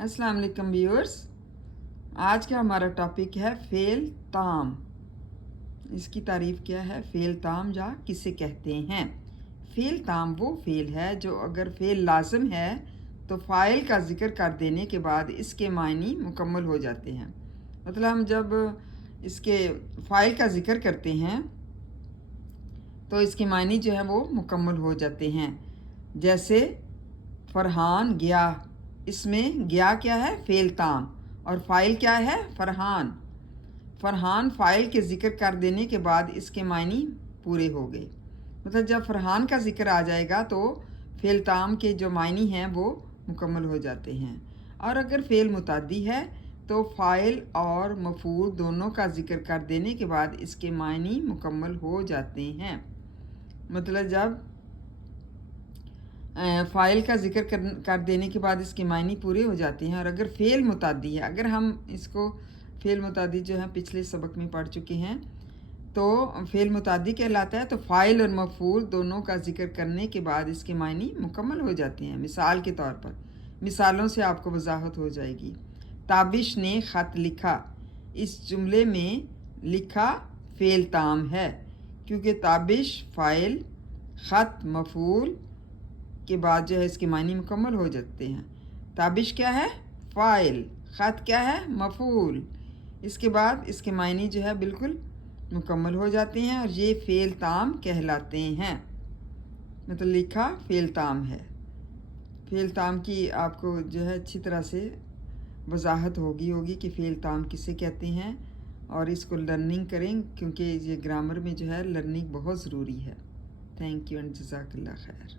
अस्सलाम वालेकुम व्यूअर्स। आज का हमारा टॉपिक है फ़ेल ताम। इसकी तारीफ़ क्या है? फ़ेल ताम या किसे कहते हैं? फ़ेल ताम वो फ़ेल है जो अगर फ़ेल लाज़िम है तो फ़ाइल का ज़िक्र कर देने के बाद इसके मायनी मुकम्मल हो जाते हैं। मतलब हम जब इसके फ़ाइल का ज़िक्र करते हैं तो इसके मायनी जो है वो मुकम्मल हो जाते हैं। जैसे फ़रहान गया, इसमें गया क्या है? फ़ेल ताम, और फ़ाइल क्या है? फ़रहान। फ़रहान फ़ाइल के ज़िक्र कर देने के बाद इसके मायनी पूरे हो गए। मतलब जब फ़रहान का ज़िक्र आ जाएगा तो फ़ेल ताम के जो मायनी हैं वो मुकम्मल हो जाते हैं। और अगर फ़ेल मुताद्दी है तो फ़ाइल और मफ़ूल दोनों का ज़िक्र कर देने के बाद इसके मायनी मुकम्मल हो जाते हैं। मतलब जब फ़ाइल का ज़िक्र कर देने के बाद इसके मायनी पूरे हो जाते हैं। और अगर फ़ेल मुताद्दी है, अगर हम इसको फ़ेल मुताद्दी जो है पिछले सबक में पढ़ चुके हैं, तो फ़ेल मुताद्दी कहलाता है। तो फ़ाइल और मफ़ूल दोनों का ज़िक्र करने के बाद इसके मायनी मुकम्मल हो जाते हैं। मिसाल के तौर पर, मिसालों से आपको वजाहत हो जाएगी। ताबिश ने ख़त लिखा, इस जुमले में लिखा फ़ेल ताम है क्योंकि ताबिश फ़ाइल, ख़त मफ़ूल के बाद जो है इसके मायनी मुकम्मल हो जाते हैं। ताबिश क्या है? फ़ाइल। ख़त क्या है? मफ़ूल। इसके बाद इसके मायनी जो है बिल्कुल मुकम्मल हो जाते हैं और ये फ़ेल ताम कहलाते हैं। मतलब लिखा फ़ेल ताम है। फ़ेल ताम की आपको जो है अच्छी तरह से वजाहत होगी कि फ़ेल ताम किसे कहते हैं, और इसको लर्निंग करें क्योंकि ये ग्रामर में जो है लर्निंग बहुत ज़रूरी है। थैंक यू एंड जज़ाकल्लाह खैर।